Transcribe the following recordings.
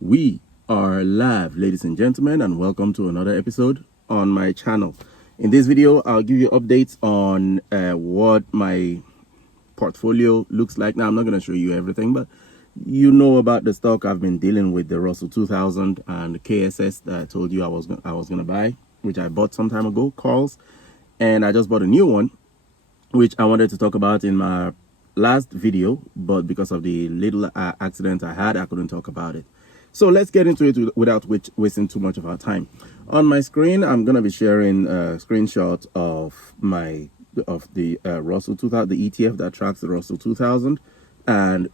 We are live, ladies and gentlemen, and welcome to another episode on my channel. In this video, I'll give you updates on what my portfolio looks like. Now, I'm not going to show you everything, but you know about the stock I've been dealing with, the Russell 2000 and the KSS that I told you I was going to buy, which I bought some time ago, calls, and I just bought a new one, which I wanted to talk about in my last video, but because of the little accident I had, I couldn't talk about it. So let's get into it without wasting too much of our time. On my screen, I'm going to be sharing a screenshot of the Russell 2000, the ETF that tracks the Russell 2000, and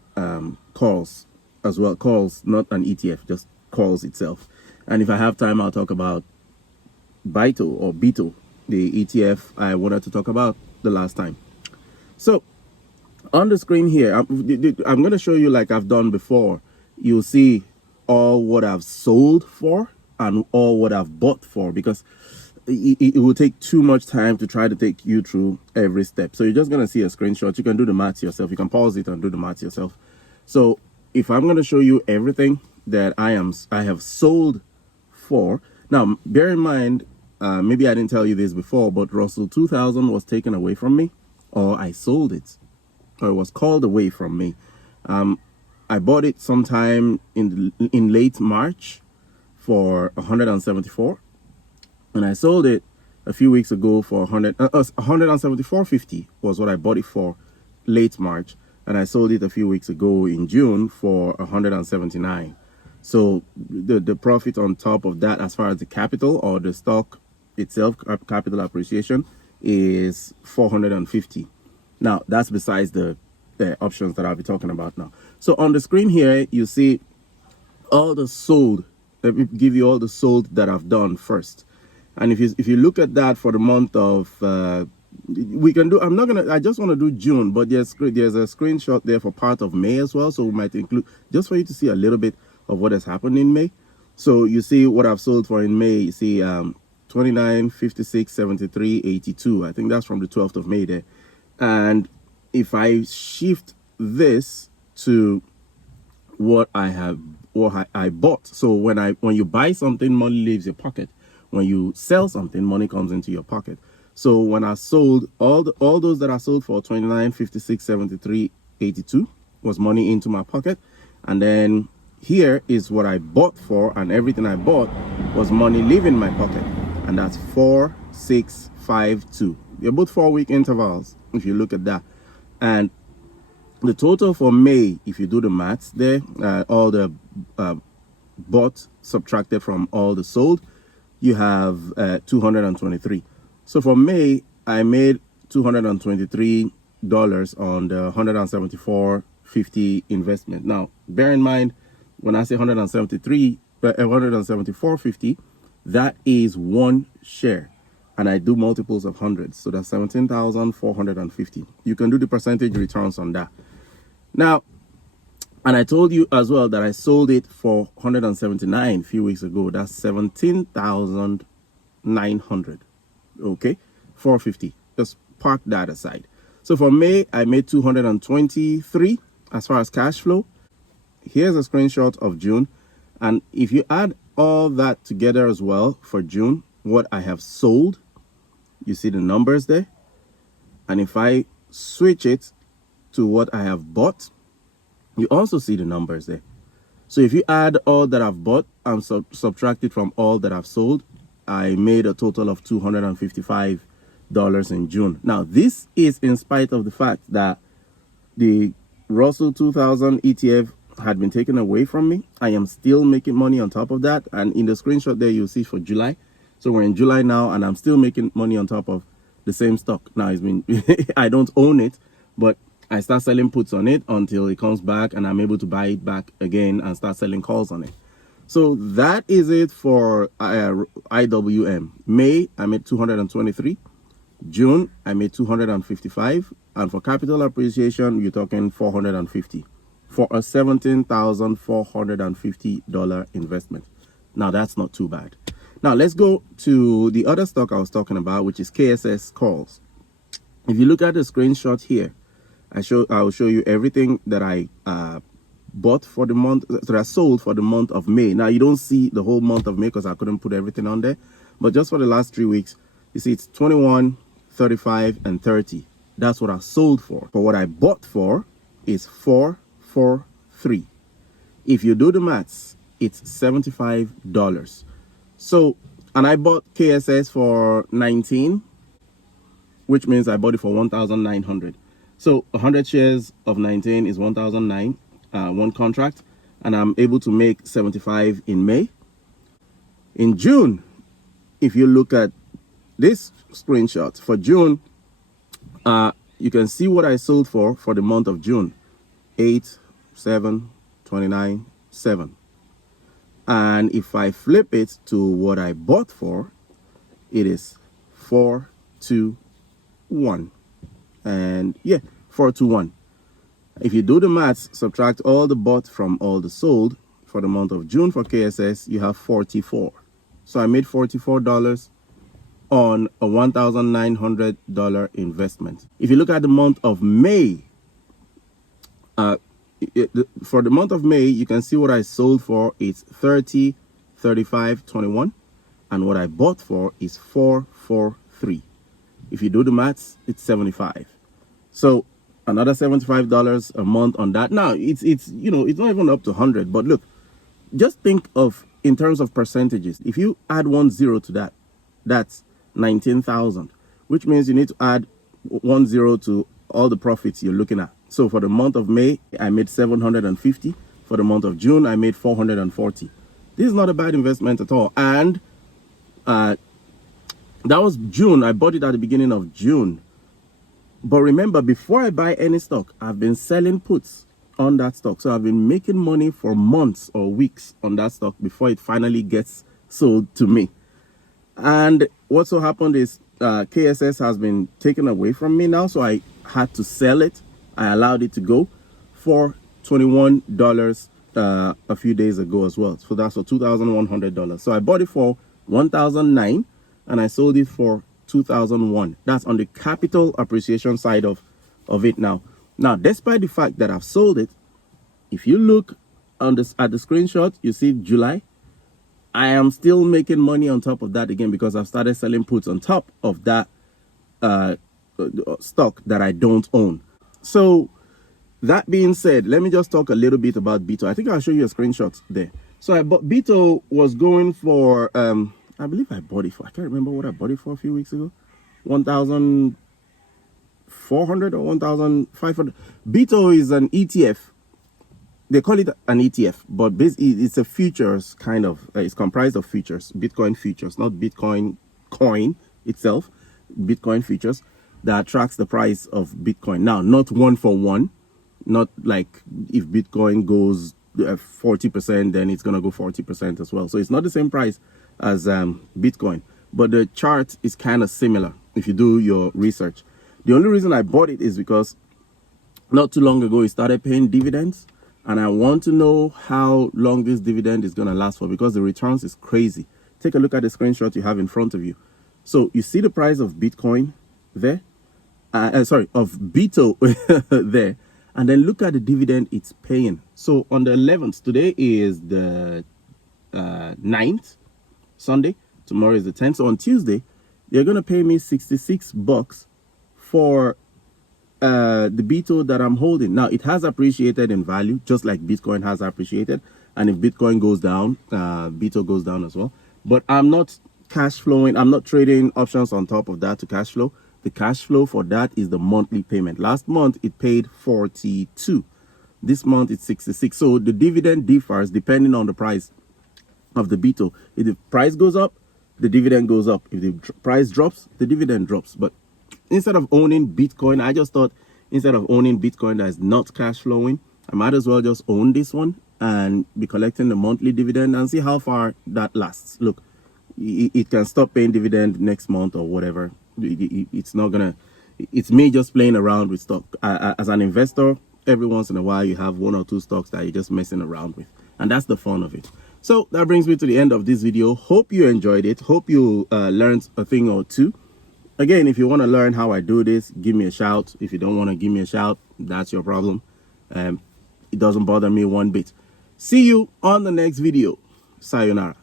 calls as well. Calls, not an ETF, just calls itself. And if I have time, I'll talk about BITO or BITO, the ETF I wanted to talk about the last time. So on the screen here, I'm going to show you like I've done before. You'll see all what I've sold for and all what I've bought for, because it will take too much time to try to take you through every step. So you're just going to see a screenshot. You can do the math yourself. You can pause it and do the math yourself. So if I'm going to show you everything that I have sold for, now bear in mind, maybe I didn't tell you this before, but Russell 2000 was taken away from me, or I sold it, or it was called away from me. I bought it sometime in late March for 174, and I sold it a few weeks ago for 174.50 was what I bought it for late March, and I sold it a few weeks ago in June for 179. So the profit on top of that, as far as the capital or the stock itself, capital appreciation, is 450. Now that's besides the options that I'll be talking about now. So on the screen here, you see all the sold. Let me give you all the sold that I've done first. And if you look at that for the month of, we can do, I just want to do June, but there's a screenshot there for part of May as well. So we might include, just for you to see a little bit of what has happened in May. So you see what I've sold for in May. You see 29, 56, 73, 82. I think that's from the 12th of May there. And if I shift this to what I bought, so when you buy something, money leaves your pocket. When you sell something, money comes into your pocket. So when I sold all those that I sold for 29, 56, 73, 82 was money into my pocket, and then here is what I bought for, and everything I bought was money leaving my pocket, and that's 4, 6, 5, 2. They're both 4-week intervals if you look at that. And the total for May, if you do the maths there, all the bought subtracted from all the sold, you have 223. So for May, I made $223 on the 174.50 investment. Now, bear in mind, when I say 174.50, that is one share. And I do multiples of hundreds, so that's 17,450. You can do the percentage returns on that. Now, and I told you as well that I sold it for 179 a few weeks ago. That's 17,900. Okay, 450. Just park that aside. So for May, I made 223 as far as cash flow. Here's a screenshot of June, and if you add all that together as well for June, what I have sold, you see the numbers there. And if I switch it to what I have bought, you also see the numbers there. So if you add all that I've bought and subtract it from all that I've sold, I made a total of $255 in June. Now, this is in spite of the fact that the Russell 2000 ETF had been taken away from me. I am still making money on top of that. And in the screenshot there, you'll see for July. So we're in July now, and I'm still making money on top of the same stock. Now, it's been I don't own it, but I start selling puts on it until it comes back, and I'm able to buy it back again and start selling calls on it. So that is it for IWM. May, I made 223. June, I made 255. And for capital appreciation, you're talking 450 for a $17,450 investment. Now, that's not too bad. Now, let's go to the other stock I was talking about, which is KSS calls. If you look at the screenshot here, I will show you everything that I bought for the month, that I sold for the month of May. Now you don't see the whole month of May because I couldn't put everything on there, but just for the last 3 weeks, you see it's 21, 35, and 30. That's what I sold for. But what I bought for is 443. If you do the maths, it's $75. So, and I bought KSS for 19, which means I bought it for 1,900. So 100 shares of 19 is 1,009, one contract, and I'm able to make 75 in May. In June, if you look at this screenshot for June, you can see what I sold for the month of June: 8, 7, 29, 7. And if I flip it to what I bought for, it is 421. And yeah, 421. If you do the maths, subtract all the bought from all the sold for the month of June for KSS, you have 44. So I made $44 on a $1,900 investment. If you look at the month of May, for the month of May, you can see what I sold for. It's 30, 35, 21, and what I bought for is 443. If you do the maths, it's 75. So another $75 a month on that. Now it's you know, it's not even up to 100, but look, just think of in terms of percentages. If you add 10 to that, that's 19,000, which means you need to add 10 to all the profits you're looking at. So for the month of May, I made 750. For the month of June, I made 440. This is not a bad investment at all. And that was June. I bought it at the beginning of June. But remember, before I buy any stock, I've been selling puts on that stock. So I've been making money for months or weeks on that stock before it finally gets sold to me. And what so happened is KSS has been taken away from me now, so I had to sell it. I allowed it to go for $21 a few days ago as well. So that's for $2,100. So I bought it for $1,009 and I sold it for $2,001. That's on the capital appreciation side of it now. Now, despite the fact that I've sold it, if you look on this at the screenshot, you see July. I am still making money on top of that again because I've started selling puts on top of that stock that I don't own. So that being said, let me just talk a little bit about BITO. I think I'll show you a screenshot there. So I bought BITO was going for I believe I bought it for, I can't remember what I bought it for a few weeks ago, 1,400 or 1,500. BITO is an ETF. They call it an ETF, but basically it's a futures kind of, it's comprised of futures, Bitcoin futures, not Bitcoin coin itself, Bitcoin futures that tracks the price of Bitcoin. Now, not one for one, not like if Bitcoin goes 40%, then it's going to go 40% as well. So it's not the same price as Bitcoin, but the chart is kind of similar if you do your research. The only reason I bought it is because not too long ago it started paying dividends, and I want to know how long this dividend is going to last for because the returns is crazy. Take a look at the screenshot you have in front of you. So you see the price of Bitcoin there, of BITO there, and then look at the dividend it's paying. So on the 11th, today is the 9th, Sunday, tomorrow is the 10th. So on Tuesday, they're going to pay me $66 for the BITO that I'm holding. Now, it has appreciated in value, just like Bitcoin has appreciated. And if Bitcoin goes down, BITO goes down as well. But I'm not cash flowing. I'm not trading options on top of that to cash flow. The cash flow for that is the monthly payment. Last month, it paid 42. This month, it's 66. So the dividend differs depending on the price of the BITO. If the price goes up, the dividend goes up. If the price drops, the dividend drops. But instead of owning Bitcoin, I just thought instead of owning Bitcoin that is not cash flowing, I might as well just own this one and be collecting the monthly dividend and see how far that lasts. Look, it can stop paying dividend next month or whatever. It's not gonna, it's me just playing around with stock. As an investor, every once in a while you have one or two stocks that you're just messing around with, and that's the fun of it. So that brings me to the end of this video. Hope you enjoyed it. Hope you learned a thing or two. Again, if you want to learn how I do this, give me a shout. If you don't want to give me a shout, that's your problem. It doesn't bother me one bit. See you on the next video. Sayonara.